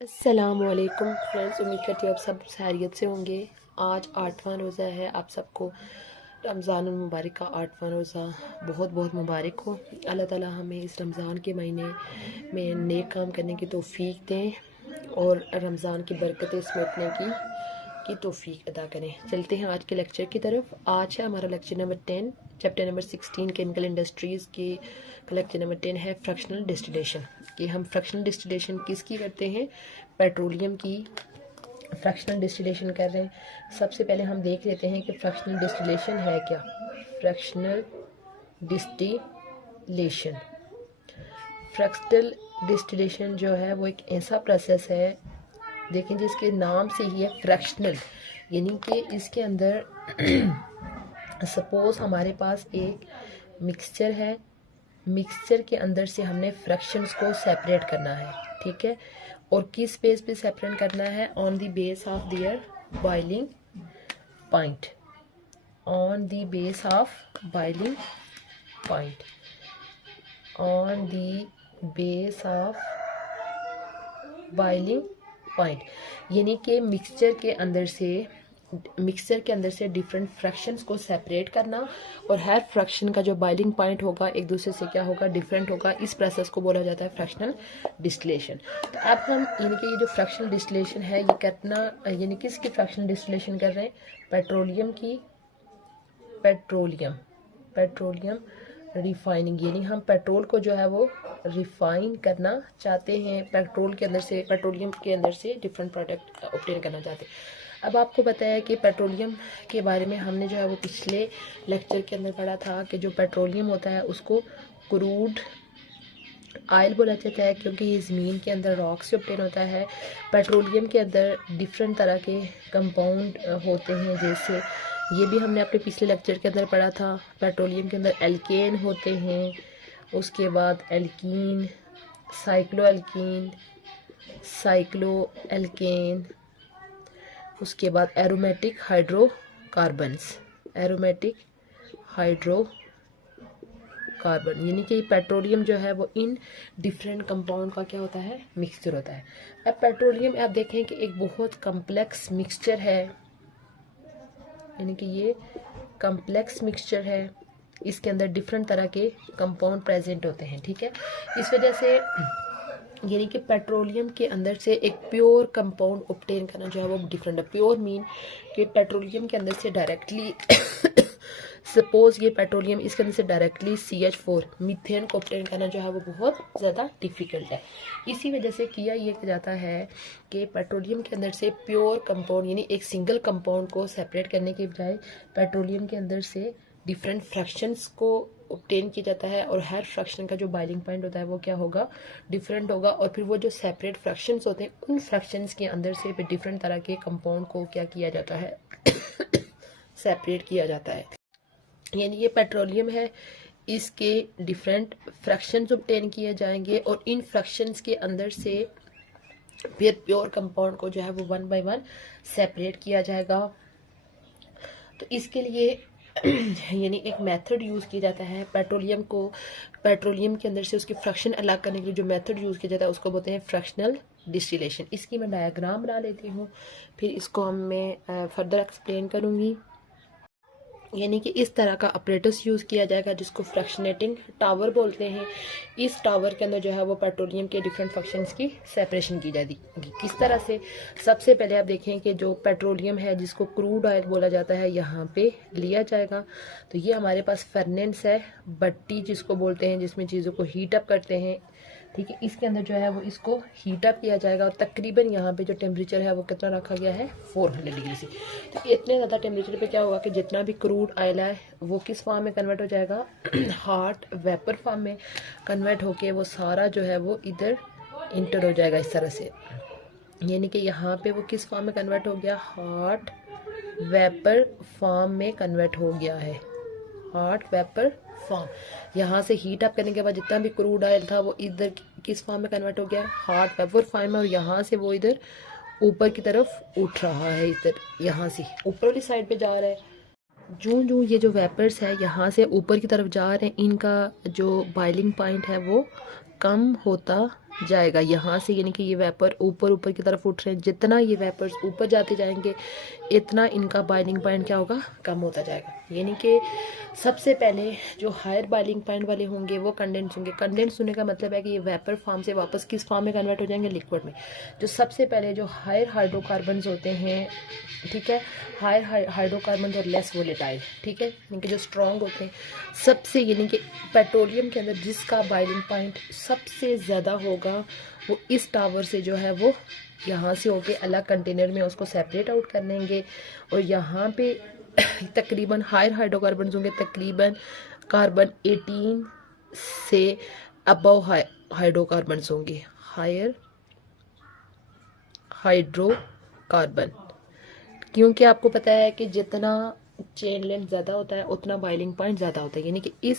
अस्सलामुअलैकुम फ्रेंड्स, उम्मीद करती हूँ आप सब खैरियत से होंगे। आज 8वां रोज़ा है। आप सबको रमज़ान मुबारक का 8वां रोज़ा बहुत बहुत मुबारक हो। अल्लाह ताला हमें इस रमज़ान के महीने में नेक काम करने की तौफीक दें और रमज़ान की बरकतें समेटने की तौफीक अदा करें। चलते हैं आज के लेक्चर की तरफ। आज है हमारा lecture number 10, chapter number 16 chemical industries की। लेक्चर नंबर 10 है फ्रैक्शनल डिस्टिलेशन। कि हम फ्रैक्शनल डिस्टिलेशन किसकी करते हैं? पेट्रोलियम की फ्रैक्शनल डिस्टिलेशन कर रहे हैं। सबसे पहले हम देख लेते हैं कि फ्रैक्शनल डिस्टिलेशन है क्या। फ्रैक्शनल डिस्टिलेशन फ्रैक्शनल डिस्टिलेशन जो है वो एक ऐसा प्रोसेस है, देखें जिसके नाम से ही है फ्रैक्शनल, यानी कि इसके अंदर सपोज हमारे पास एक मिक्सचर है, मिक्सचर के अंदर से हमने फ्रैक्शंस को सेपरेट करना है, ठीक है। और किस बेस पे सेपरेट करना है? On the base of their boiling point, on the base of boiling point, on the base of boiling point, यानी कि मिक्सचर के अंदर से डिफरेंट फ्रैक्शंस को सेपरेट करना। और हर फ्रैक्शन का जो बॉइलिंग पॉइंट होगा एक दूसरे से क्या होगा? डिफरेंट होगा। इस प्रोसेस को बोला जाता है फ्रैक्शनल डिस्टिलेशन। तो अब हम यानी कि ये जो फ्रैक्शनल डिस्टिलेशन है ये करना, यानी किसकी फ्रैक्शनल डिस्टिलेशन कर रहे हैं? पेट्रोलियम की। पेट्रोलियम रिफाइनिंग, यानी हम पेट्रोल को जो है वो रिफाइन करना चाहते हैं। पेट्रोलियम के अंदर से डिफरेंट प्रोडक्ट ऑब्टेन करना चाहते हैं। अब आपको पता है कि पेट्रोलियम के बारे में हमने जो है वो पिछले लेक्चर के अंदर पढ़ा था कि जो पेट्रोलियम होता है उसको क्रूड ऑयल बोला जाता है, क्योंकि ये ज़मीन के अंदर रॉक से ऑब्टेन होता है। पेट्रोलियम के अंदर डिफरेंट तरह के कंपाउंड होते हैं, जैसे ये भी हमने अपने पिछले लेक्चर के अंदर पढ़ा था। पेट्रोलियम के अंदर एल्केन होते हैं, उसके बाद एल्कीन, साइक्लो एल्केन, उसके बाद एरोमेटिक हाइड्रोकार्बन्स, यानी कि पेट्रोलियम जो है वो इन डिफरेंट कंपाउंड का क्या होता है? मिक्सचर होता है। अब पेट्रोलियम आप देखें कि एक बहुत कम्प्लेक्स मिक्सचर है, यानी कि ये कम्प्लेक्स मिक्सचर है। इसके अंदर डिफरेंट तरह के कंपाउंड प्रेजेंट होते हैं, ठीक है। इस वजह से यानी कि पेट्रोलियम के अंदर से एक प्योर कंपाउंड ऑब्टेन करना जो है वो डिफरेंट है। प्योर मीन कि पेट्रोलियम के अंदर से डायरेक्टली सपोज ये पेट्रोलियम, इसके अंदर से डायरेक्टली CH4 मीथेन को ऑब्टेन करना जो है वो बहुत ज़्यादा डिफ़िकल्ट है। इसी वजह से किया ये जाता है कि पेट्रोलियम के अंदर से प्योर कंपाउंड यानी एक सिंगल कंपाउंड को सेपरेट करने के बजाय पेट्रोलियम के अंदर से डिफरेंट फ्रैक्शंस को ऑब्टेन किया जाता है। और हर फ्रैक्शन का जो बॉइलिंग पॉइंट होता है वो क्या होगा? डिफरेंट होगा। और फिर वो जो सेपरेट फ्रैक्शंस होते हैं उन फ्रैक्शंस के अंदर से फिर डिफरेंट तरह के कंपाउंड को क्या किया जाता है? सेपरेट किया जाता है। यानी ये पेट्रोलियम है, इसके डिफरेंट फ्रैक्शंस ऑब्टेन किए जाएंगे और इन फ्रैक्शंस के अंदर से फिर प्योर कंपाउंड को जो है वो 1 बाय 1 सेपरेट किया जाएगा। तो इसके लिए यानी एक मेथड यूज़ किया जाता है। पेट्रोलियम के अंदर से उसकी फ्रैक्शन अलग करने के लिए जो मेथड यूज़ किया जाता है उसको बोलते हैं फ्रैक्शनल डिस्टिलेशन। इसकी मैं डायग्राम बना लेती हूँ, फिर इसको मैं फर्दर एक्सप्लेन करूँगी। यानी कि इस तरह का अपरेटस यूज़ किया जाएगा जिसको फ्रैक्शनेटिंग टावर बोलते हैं। इस टावर के अंदर जो है वो पेट्रोलियम के डिफरेंट फ्रैक्शंस की सेपरेशन की जाएगी। किस तरह से? सबसे पहले आप देखें कि जो पेट्रोलियम है जिसको क्रूड ऑयल बोला जाता है यहाँ पे लिया जाएगा। तो ये हमारे पास फर्नेस है, भट्टी जिसको बोलते हैं, जिसमें चीज़ों को हीट अप करते हैं, ठीक है। इसके अंदर जो है वो इसको हीट अप किया जाएगा और तकरीबन यहाँ पे जो टेम्परेचर है वो कितना रखा गया है? 400 डिग्री से। तो इतने ज़्यादा टेम्परेचर पे क्या होगा कि जितना भी क्रूड ऑयल है वो किस फॉर्म में कन्वर्ट हो जाएगा? हॉट वेपर फॉर्म में कन्वर्ट होके वो सारा जो है वो इधर इंटर हो जाएगा इस तरह से। यानी कि यहाँ पे वो किस फॉर्म में कन्वर्ट हो गया? हॉट वेपर फॉर्म में कन्वर्ट हो गया है। हॉट वेपर फॉर्म, यहाँ से हीट अप करने के बाद जितना भी क्रूड ऑयल था वो इधर किस फॉर्म में कन्वर्ट हो गया? हॉट वेपर फॉर्म में। और यहाँ से वो इधर ऊपर की तरफ उठ रहा है, इधर यहाँ से ऊपर वाली साइड पे जा रहा है। जो ये जो वेपर्स है यहाँ से ऊपर की तरफ जा रहे हैं, इनका जो बॉइलिंग पॉइंट है वो कम होता जाएगा यहाँ से, यानी कि ये वेपर ऊपर ऊपर की तरफ उठ रहे हैं। जितना ये वेपर्स ऊपर जाते जाएंगे इतना इनका बॉइलिंग पॉइंट क्या होगा, कम होता जाएगा। यानी कि सबसे पहले जो हायर बॉइलिंग पॉइंट वाले होंगे वो कंडेंस होंगे। कंडेंस होने का मतलब है कि ये वेपर फॉर्म से वापस किस फॉर्म में कन्वर्ट हो जाएंगे, लिक्विड में। जो सबसे पहले जो हायर हाइड्रोकार्बन होते हैं, ठीक है, हायर हाइड्रोकार्बन और लेस वोलेटाइल, ठीक है, यानी कि जो स्ट्रॉन्ग होते हैं सबसे, यानी कि पेट्रोलियम के अंदर जिसका बॉइलिंग पॉइंट सबसे ज़्यादा होगा वो इस टावर से जो है वो यहाँ से होके अलग कंटेनर में उसको सेपरेट आउट कर लेंगे। और यहाँ पे तकरीबन हायर हाइड्रोकार्बन होंगे, तकरीबन कार्बन 18 से अबव हाइड्रोकार्बन होंगे, हायर हाइड्रोकार्बन। क्योंकि आपको पता है कि जितना चेन लेंथ ज़्यादा होता है उतना बॉइलिंग पॉइंट ज़्यादा होता है। यानी कि ये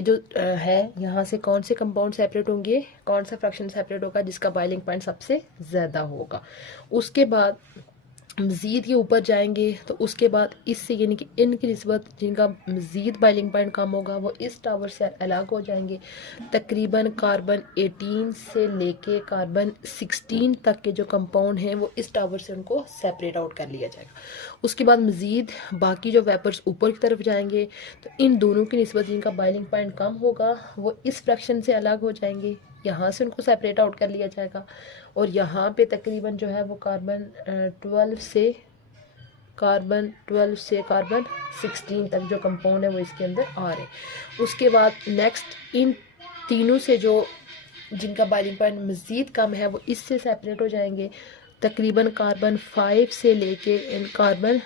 जो है यहाँ से कौन से कंपाउंड सेपरेट होंगे, कौन सा फ्रैक्शन सेपरेट होगा, जिसका बॉइलिंग पॉइंट सबसे ज़्यादा होगा। उसके बाद मज़ीद ये ऊपर जाएंगे तो उसके बाद इससे, यानी कि इनकी निस्बत जिनका मज़ीद बॉइलिंग पॉइंट कम होगा वो इस टावर से अलग हो जाएंगे। तकरीबन कार्बन 18 से लेके कार्बन 16 तक के जो कंपाउंड हैं वो इस टावर से उनको सेपरेट आउट कर लिया जाएगा। उसके बाद मज़ीद बाकी जो वेपर्स ऊपर की तरफ जाएंगे तो इन दोनों की निस्बत जिनका बॉइलिंग पॉइंट कम होगा वो इस फ्रैक्शन से अलग हो जाएंगे, यहाँ से उनको सेपरेट आउट कर लिया जाएगा। और यहाँ पे तकरीबन जो है वो कार्बन 12 से कार्बन 16 तक जो कंपाउंड है वो इसके अंदर आ रहे हैं। उसके बाद नेक्स्ट इन तीनों से जो जिनका बॉइलिंग पॉइंट मज़ीद कम है वो इससे सेपरेट हो जाएंगे। तकरीबन कार्बन 5 से लेके इन कार्बन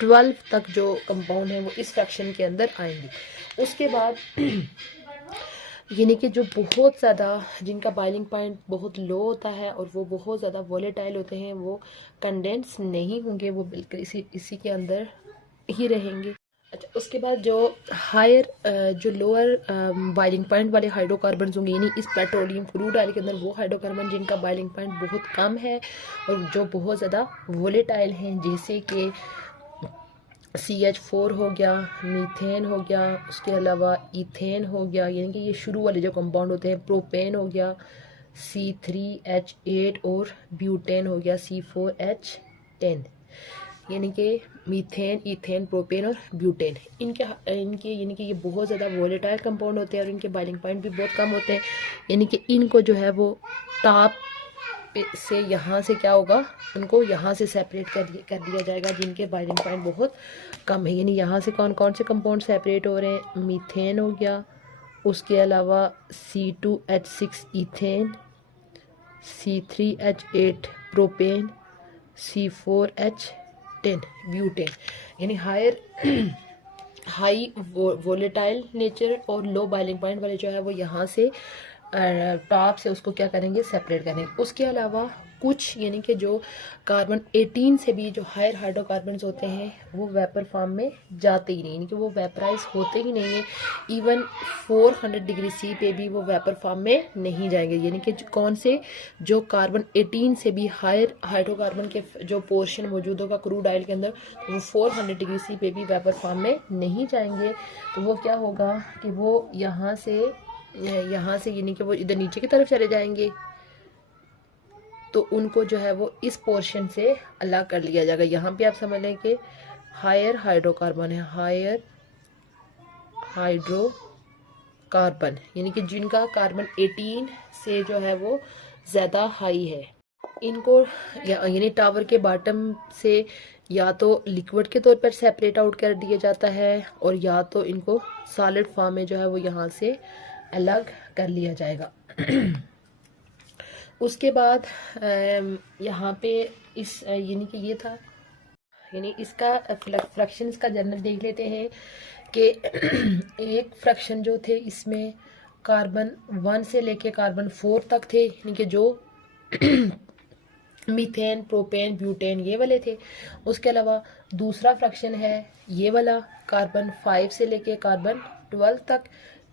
12 तक जो कंपाउंड है वो इस फ्रैक्शन के अंदर आएंगे। उसके बाद यानी कि जो बहुत ज़्यादा जिनका बॉइलिंग पॉइंट बहुत लो होता है और वो बहुत ज़्यादा वोलेटाइल होते हैं वो कंडेंस नहीं होंगे, वो बिल्कुल इसी के अंदर ही रहेंगे। अच्छा, उसके बाद जो हायर जो लोअर बॉइलिंग पॉइंट वाले हाइड्रोकार्बन होंगे, यानी इस पेट्रोलियम क्रूड ऑयल के अंदर वो हाइड्रोकार्बन जिनका बॉइलिंग पॉइंट बहुत कम है और जो बहुत ज़्यादा वोलेटाइल हैं, जैसे कि CH4 हो गया, मीथेन हो गया, उसके अलावा इथेन हो गया, यानी कि ये शुरू वाले जो कंपाउंड होते हैं, प्रोपेन हो गया C3H8 और ब्यूटेन हो गया C4H10, यानी कि मीथेन, इथेन, प्रोपेन और ब्यूटेन, इनके यानी कि ये बहुत ज़्यादा वोलेटाइल कंपाउंड होते हैं और इनके बॉइलिंग पॉइंट भी बहुत कम होते हैं। यानी कि इनको जो है वो टॉप से यहाँ से क्या होगा, उनको यहाँ से सेपरेट कर दिया जाएगा जिनके बॉइलिंग पॉइंट बहुत कम है। यानी यहाँ से कौन कौन से कंपाउंड सेपरेट हो रहे हैं, मीथेन हो गया, उसके अलावा C2H6 ethane, C3H8 propane, C4H10 butane, यानी हाई वोलेटाइल नेचर और लो बॉइलिंग पॉइंट वाले जो है वो यहाँ से टॉप से उसको क्या करेंगे, सेपरेट करेंगे। उसके अलावा कुछ यानी कि जो कार्बन 18 से भी जो हायर हाइड्रोकार्बन होते हैं वो वेपर फॉर्म में जाते ही नहीं, यानी कि वो वेपराइज होते ही नहीं है। इवन 400 डिग्री C पे भी वो वेपर फॉर्म में नहीं जाएंगे। यानी कि कौन से, जो कार्बन 18 से भी हायर हाइड्रोकार्बन के जो पोर्शन मौजूद होगा क्रूड ऑयल के अंदर, तो वो 400 डिग्री C पे भी वेपर फॉर्म में नहीं जाएंगे। तो वो क्या होगा कि वो यहाँ से यानी कि वो इधर नीचे की तरफ चले जाएंगे, तो उनको जो है वो इस पोर्शन से अलग कर लिया जाएगा। यहाँ पे आप समझ लें कि हायर हाइड्रोकार्बन है, हायर हाइड्रोकार्बन, यानी कि जिनका कार्बन 18 से जो है वो ज़्यादा हाई है, इनको यानी टावर के बॉटम से या तो लिक्विड के तौर पर सेपरेट आउट कर दिया जाता है और या तो इनको सॉलिड फॉर्म में जो है वो यहाँ से अलग कर लिया जाएगा। उसके बाद यहाँ पे इस यानी कि ये था, यानी इसका फ्रैक्शन इसका जनरल देख लेते हैं कि एक फ्रैक्शन जो थे इसमें कार्बन 1 से लेके कार्बन 4 तक थे, यानी कि जो मीथेन, प्रोपेन, ब्यूटेन ये वाले थे। उसके अलावा दूसरा फ्रैक्शन है ये वाला, कार्बन 5 से लेके कार्बन 12 तक।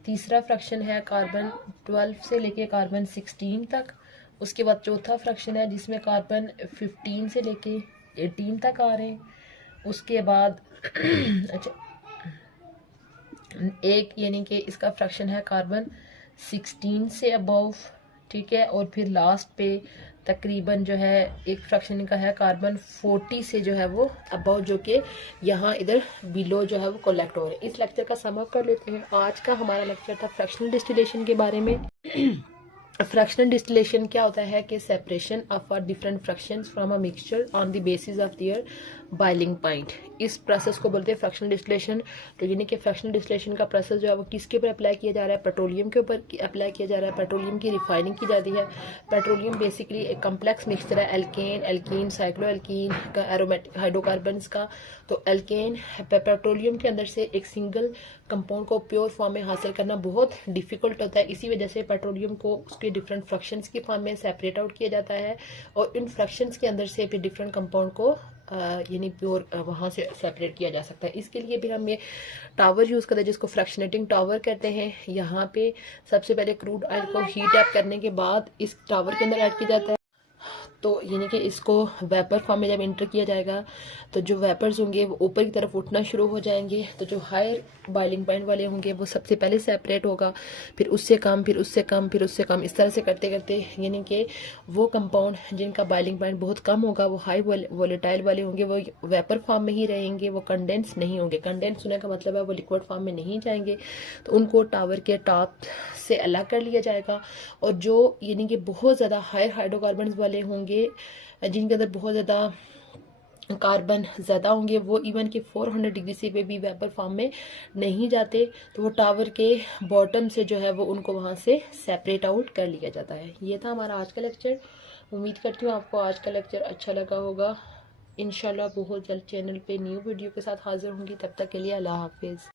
तीसरा फ्रैक्शन है कार्बन 12 से लेके कार्बन 16 तक। उसके बाद चौथा फ्रैक्शन है जिसमें कार्बन 15 से लेके 18 तक आ रहे हैं। उसके बाद अच्छा एक यानी कि इसका फ्रैक्शन है कार्बन 16 से अबव ठीक है। और फिर लास्ट पे तकरीबन जो है एक फ्रैक्शन का है कार्बन 40 से जो है वो अबाउट, जो कि यहाँ इधर बिलो जो है वो कलेक्ट हो रहे हैं। इस लेक्चर का सम अप कर लेते हैं। आज का हमारा लेक्चर था फ्रैक्शनल डिस्टिलेशन के बारे में। फ्रैक्शनल डिस्टिलेशन क्या होता है कि separation of a different fractions from a mixture on the basis of their boiling point. इस प्रोसेस को बोलते हैं फ्रैक्शनल डिस्टिलेशन। तो यानी कि फ्रैक्शनल डिस्टिलेशन का प्रोसेस जो है वो किसके ऊपर अप्लाई किया जा रहा है? पेट्रोलियम के ऊपर अप्लाई किया जा रहा है। पेट्रोलियम की रिफाइनिंग की जाती है। पेट्रोलियम बेसिकली एक कम्प्लेक्स मिक्सचर है एल्केन, एल्कीन, साइक्लो एल्कीन का, एरोमेटिक हाइड्रोकार्बन्स का। तो एल्केन पेट्रोलियम के अंदर से एक सिंगल कंपाउंड को प्योर फॉर्म में हासिल करना बहुत डिफिकल्ट होता है। इसी वजह से पेट्रोलियम को उसके डिफरेंट फ्रैक्शंस की फॉर्म में सेपरेट आउट किया जाता है और इन फ्रैक्शंस के अंदर से फिर डिफरेंट कंपाउंड को यानी प्योर वहाँ से सेपरेट किया जा सकता है। इसके लिए भी हम ये टावर यूज़ करते हैं जिसको फ्रैक्शनेटिंग टावर कहते हैं। यहाँ पे सबसे पहले क्रूड ऑयल को हीट अप करने के बाद इस टावर के अंदर ऐड किया जाता है। तो यानी कि इसको वेपर फॉर्म में जब इंटर किया जाएगा तो जो वेपर्स होंगे वो ऊपर की तरफ उठना शुरू हो जाएंगे। तो जो हायर बॉइलिंग पॉइंट वाले होंगे वो सबसे पहले सेपरेट होगा, फिर उससे कम, फिर उससे कम, फिर उससे कम, इस तरह से करते करते यानी कि वो कंपाउंड जिनका बॉइलिंग पॉइंट बहुत कम होगा वो हाई वोलेटाइल वाले होंगे, वो वेपर फॉर्म में ही रहेंगे, वो कंडेंस नहीं होंगे। कंडेंस होने का मतलब है वो लिक्विड फॉर्म में नहीं जाएंगे। तो उनको टावर के टॉप से अलग कर लिया जाएगा। और जो यानी कि बहुत ज़्यादा हाई हाइड्रोकार्बन वाले होंगे जिनके अंदर बहुत ज़्यादा कार्बन ज़्यादा होंगे वो इवन कि 400 डिग्री से भी वेपर फॉर्म में नहीं जाते। तो वो टावर के बॉटम से जो है वो उनको वहाँ से सेपरेट आउट कर लिया जाता है। ये था हमारा आज का लेक्चर। उम्मीद करती हूँ आपको आज का लेक्चर अच्छा लगा होगा। इंशाल्लाह बहुत जल्द चैनल पे न्यू वीडियो के साथ हाजिर होंगी। तब तक के लिए अल्लाह हाफिज़।